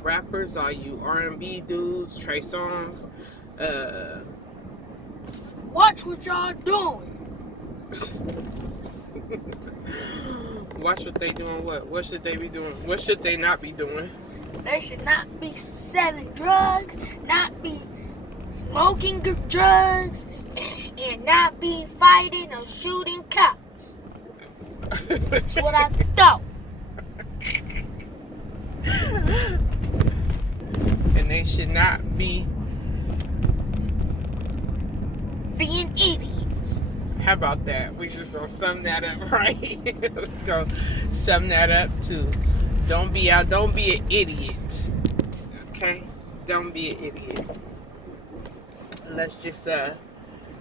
rappers, all you R&B dudes, Trey Songz, uh, Watch what y'all doing. watch what they doing. What should they be doing? What should they not be doing? They should not be selling drugs, not be smoking drugs, and not be fighting or shooting cops. That's what I thought. And they should not be being idiots. How about that? We just gonna sum that up, right? Gonna sum that up to don't be an idiot. Okay? Don't be an idiot. Let's just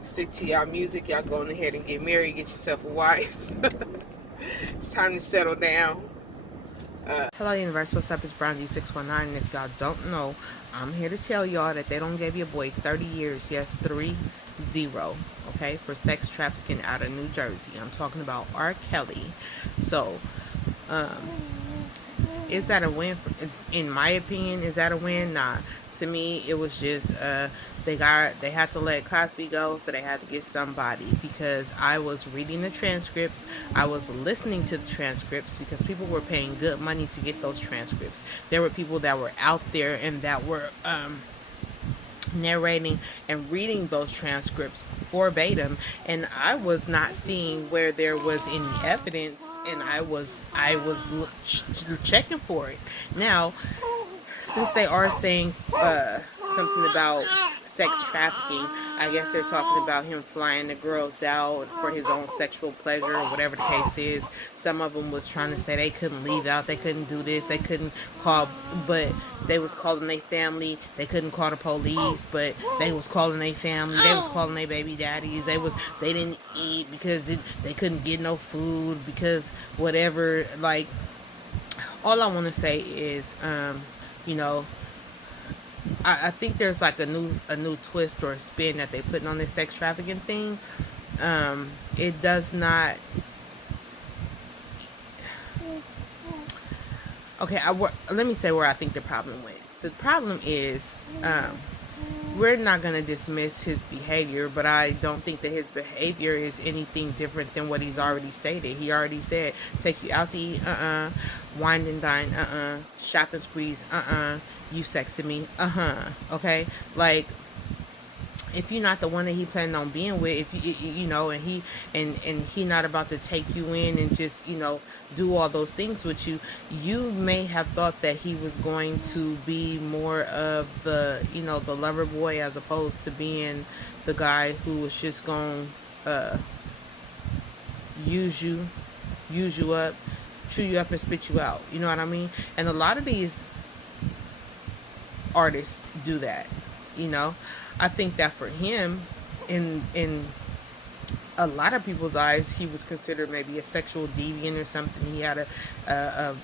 stick to y'all music. Y'all going ahead and get married, get yourself a wife. It's time to settle down. Hello universe, what's up? It's Brown D619, and if y'all don't know, I'm here to tell y'all that they don't give your boy 30 years, yes, 30, okay, for sex trafficking out of New Jersey. I'm talking about R.Kelly. So, is that a win? In my opinion, is that a win? Nah. To me, it was just they had to let Cosby go, so they had to get somebody. Because I was reading the transcripts, I was listening to the transcripts because people were paying good money to get those transcripts. There were people that were out there and that were narrating and reading those transcripts verbatim, and I was not seeing where there was any evidence, and I was checking for it. Now, since they are saying something about sex trafficking, I guess they're talking about him flying the girls out for his own sexual pleasure or whatever the case is. Some of them was trying to say they couldn't leave out, they couldn't do this, they couldn't call, but they was calling their family. They couldn't call the police, but they was calling their family. They was calling their baby daddies. They didn't eat because they couldn't get no food because whatever. Like, all I want to say is, you know, I think there's like a new twist or a spin that they putting on this sex trafficking thing. It does not. Okay, let me say where I think the problem went. The problem is, we're not going to dismiss his behavior, but I don't think that his behavior is anything different than what he's already stated. He already said, take you out to eat, wine and dine, shopping sprees, you sexing me, okay? Like, if you're not the one that he planned on being with, if you know, and he not about to take you in and just, you know, do all those things with you, you may have thought that he was going to be more of the, you know, the lover boy, as opposed to being the guy who was just going to use you up, chew you up and spit you out. You know what I mean? And a lot of these artists do that, you know. I think that for him, in a lot of people's eyes, he was considered maybe a sexual deviant or something. He had a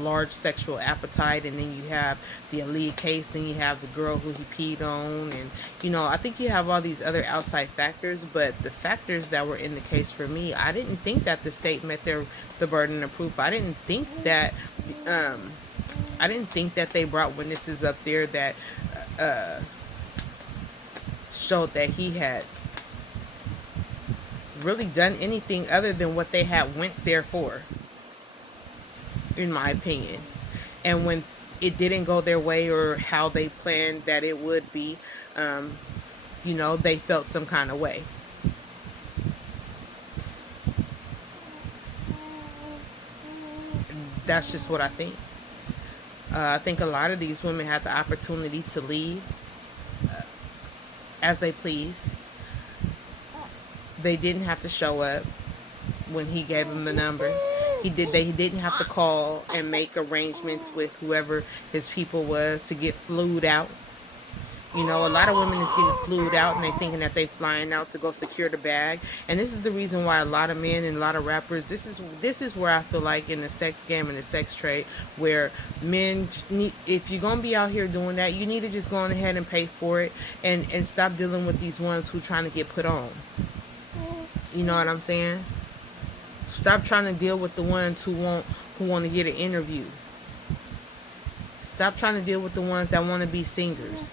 large sexual appetite, and then you have the Aaliyah case, then you have the girl who he peed on, and, you know, I think you have all these other outside factors, but the factors that were in the case for me, I didn't think that the state met the burden of proof. I didn't think that they brought witnesses up there that showed that he had really done anything other than what they had went there for, in my opinion. And when it didn't go their way or how they planned that it would be, you know, they felt some kind of way. That's just what I think. I think a lot of these women had the opportunity to leave as they pleased. They didn't have to show up when he gave them the number. They didn't have to call and make arrangements with whoever his people was to get flued out. You know, a lot of women is getting flued out and they thinking that they flying out to go secure the bag. And this is the reason why a lot of men and a lot of rappers, this is where I feel like in the sex game and the sex trade, where men need, if you're going to be out here doing that, you need to just go on ahead and pay for it and stop dealing with these ones who trying to get put on. You know what I'm saying? Stop trying to deal with the ones who want to get an interview. Stop trying to deal with the ones that want to be singers.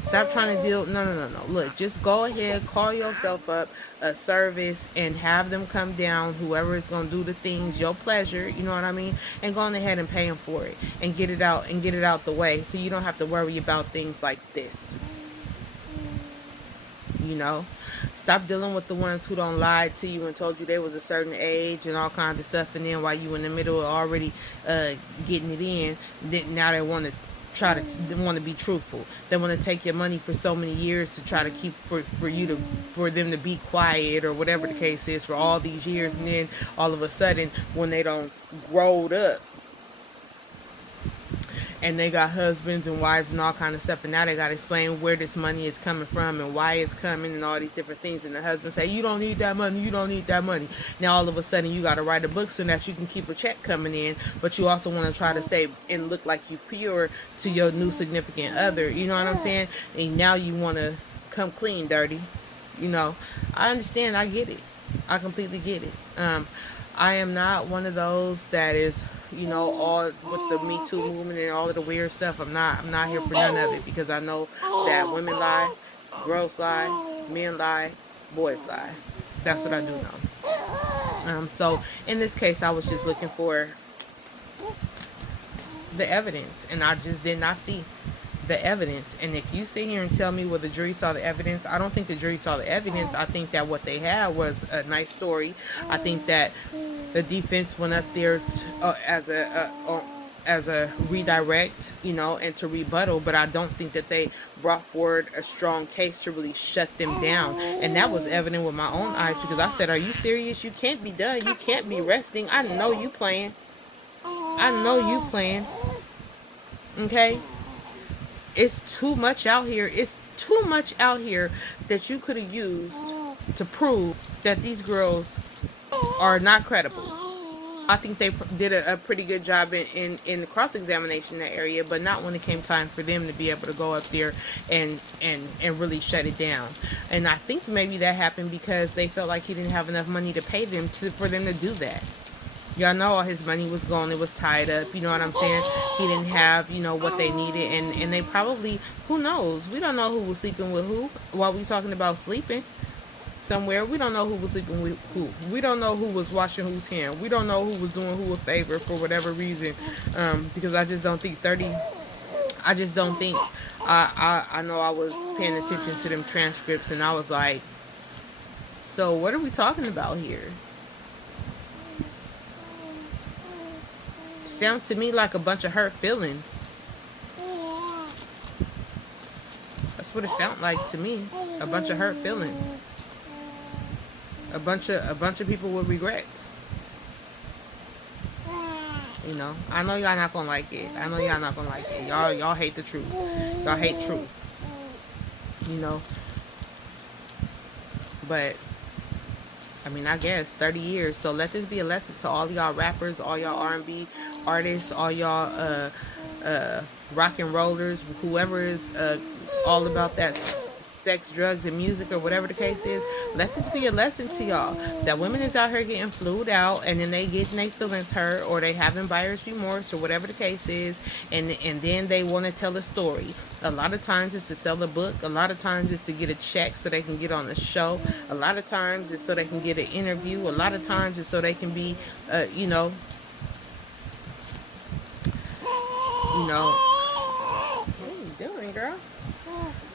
Stop trying to deal. No, no, no, no. Look, just go ahead, call yourself up a service and have them come down. Whoever is going to do the things, your pleasure, you know what I mean? And go on ahead and pay them for it and get it out the way so you don't have to worry about things like this. You know, stop dealing with the ones who don't lie to you and told you they was a certain age and all kinds of stuff, and then while you in the middle of already getting it in, then now they want to they want to be truthful. They want to take your money for so many years to try to keep for them to be quiet or whatever the case is for all these years, and then all of a sudden when they don't growed up and they got husbands and wives and all kind of stuff, and now they got to explain where this money is coming from and why it's coming and all these different things, and the husband say, you don't need that money, you don't need that money. Now all of a sudden you got to write a book so that you can keep a check coming in, but you also want to try to stay and look like you pure to your new significant other, you know what I'm saying? And now you want to come clean dirty. You know, I understand, I get it, I completely get it. I am not one of those that is, you know, all with the Me Too movement and all of the weird stuff. I'm not here for none of it, because I know that women lie, girls lie, men lie, boys lie. That's what I do know. So in this case, I was just looking for the evidence, and I just did not see the evidence. And if you sit here and tell me, well, the jury saw the evidence, I don't think the jury saw the evidence. I think that what they had was a nice story. I think that the defense went up there as a redirect, you know, and to rebuttal, but I don't think that they brought forward a strong case to really shut them down. And that was evident with my own eyes, because I said, are you serious? You can't be done. You can't be resting. I know you playing. I know you playing. Okay? It's too much out here. It's too much out here that you could have used to prove that these girls are not credible. I think they did a pretty good job in the cross examination in that area, but not when it came time for them to be able to go up there and really shut it down. And I think maybe that happened because they felt like he didn't have enough money to pay them for them to do that. Y'all know all his money was gone. It was tied up. You know what I'm saying? He didn't have, you know, what they needed. And they probably, who knows? We don't know who was sleeping with who while we talking about sleeping somewhere. We don't know who was sleeping with who. We don't know who was washing whose hand. We don't know who was doing who a favor for whatever reason. Because I just don't think 30, I just don't think, I know I was paying attention to them transcripts, and I was like, so what are we talking about here? Sound to me like a bunch of hurt feelings. That's what it sounded like to me. A bunch of hurt feelings. A bunch of people with regrets. You know, I know y'all not gonna like it. I know y'all not gonna like it. Y'all hate the truth. Y'all hate truth. You know. But I mean, I guess 30 years. So let this be a lesson to all y'all rappers, all y'all R&B artists, all y'all rock and rollers, whoever is all about that sex, drugs, and music, or whatever the case is. Let this be a lesson to y'all that women is out here getting flued out, and then they getting their feelings hurt, or they having buyer's remorse, or whatever the case is, and then they want to tell a story. A lot of times it's to sell a book. A lot of times it's to get a check so they can get on the show. A lot of times it's so they can get an interview. A lot of times it's so they can be, you know. What are you doing, girl?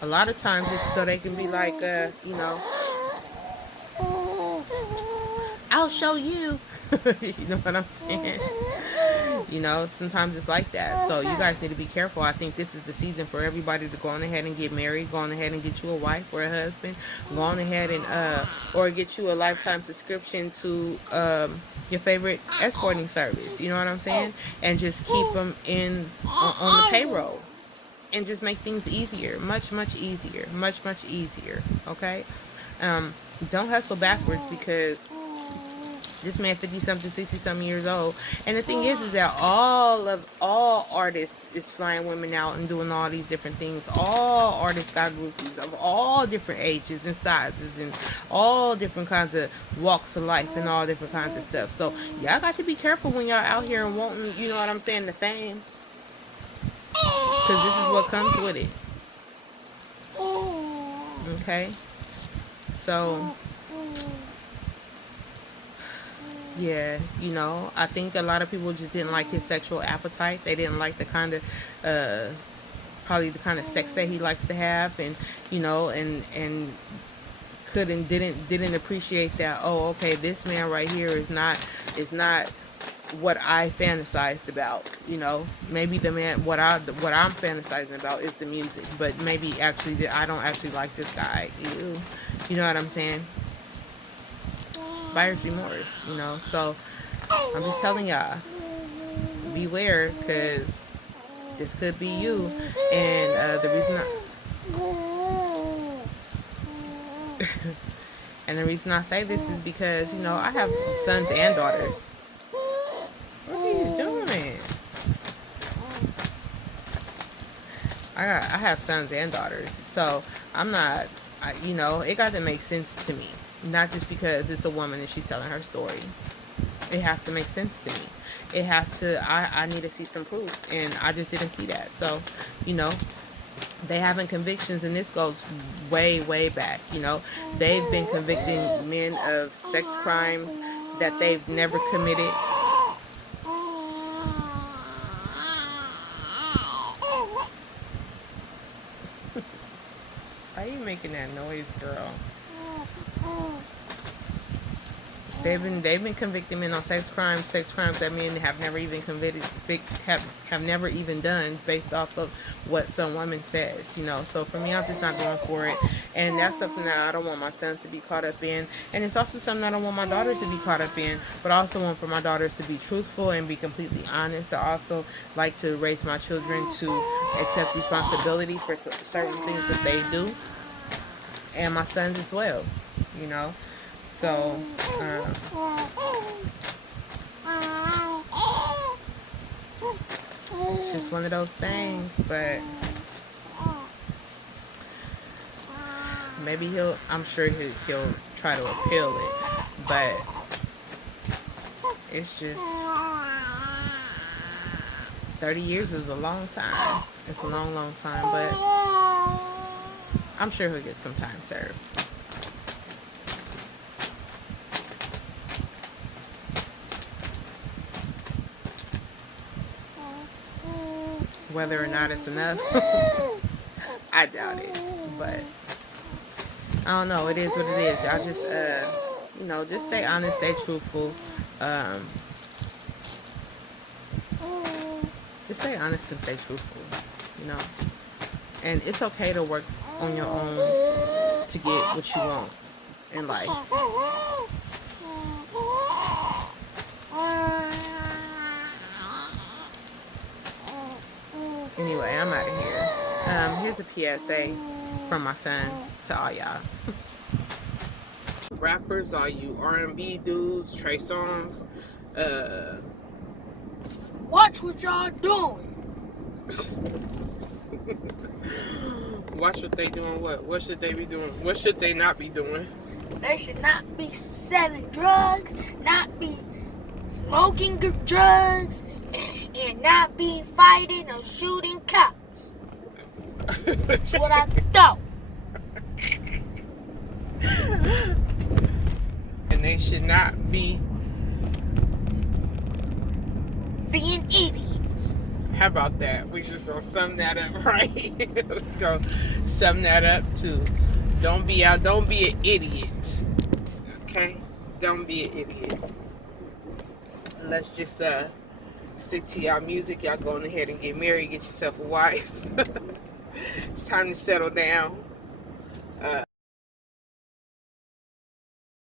A lot of times it's so they can be like, you know, I'll show you. You know what I'm saying? You know, sometimes it's like that. So you guys need to be careful. I think this is the season for everybody to go on ahead and get married. Go on ahead and get you a wife or a husband. Go on ahead and or get you a lifetime subscription to your favorite escorting service. You know what I'm saying? And just keep them on the payroll. And just make things easier. Much easier. Much easier. Okay? Don't hustle backwards, because this man 50-something, 60-something years old. And the thing is that all artists is flying women out and doing all these different things. All artists got groupies of all different ages and sizes and all different kinds of walks of life and all different kinds of stuff. So y'all got to be careful when y'all out here and wanting, you know what I'm saying, the fame. because this is what comes with it. Okay, so yeah, I think a lot of people just didn't like his sexual appetite. They didn't like the kind of probably the kind of sex that he likes to have, and and couldn't didn't appreciate that. Oh, okay, this man right here is not what I fantasized about. Maybe the man what I'm fantasizing about is the music, but maybe actually I don't actually like this guy. You know what I'm saying? Buyer's remorse. So I'm just telling y'all, beware, because this could be you. And the reason and the reason I say this is because I have sons and daughters. What are you doing? I have sons and daughters, so I'm not. It got to make sense to me, not just because it's a woman and she's telling her story. It has to make sense to me. It has to. I need to see some proof, and I just didn't see that. So, you know, they having convictions, and this goes way, way back. They've been convicting men of sex crimes that they've never committed. Why are you making that noise, girl? They've been convicting men on sex crimes that men have never even have never even done, based off of what some woman says. So for me, I'm just not going for it, and that's something that I don't want my sons to be caught up in, and it's also something I don't want my daughters to be caught up in. But I also want for my daughters to be truthful and be completely honest. I also like to raise my children to accept responsibility for certain things that they do, and my sons as well. You know. So, it's just one of those things, but maybe I'm sure he'll try to appeal it, but it's just 30 years is a long time. It's a long, long time, but I'm sure he'll get some time served. Whether or not it's enough, I doubt it. But I don't know. It is what it is. Y'all just, just stay honest, stay truthful. Just stay honest and stay truthful. And it's okay to work on your own to get what you want in life. Anyway, I'm out of here. Here's a PSA from my son to all y'all. Rappers, all you R&B dudes, Trey Songz, watch what y'all doing. Watch what they doing. What should they be doing? What should they not be doing? They should not be selling drugs, not be smoking drugs, and not be fighting or shooting cops. That's what I thought. And they should not be being idiots. How about that? We just gonna sum that up, right? Let's go sum that up to don't be an idiot. Okay? Don't be an idiot. Let's just stick to y'all music. Y'all going ahead and get married, get yourself a wife. It's time to settle down.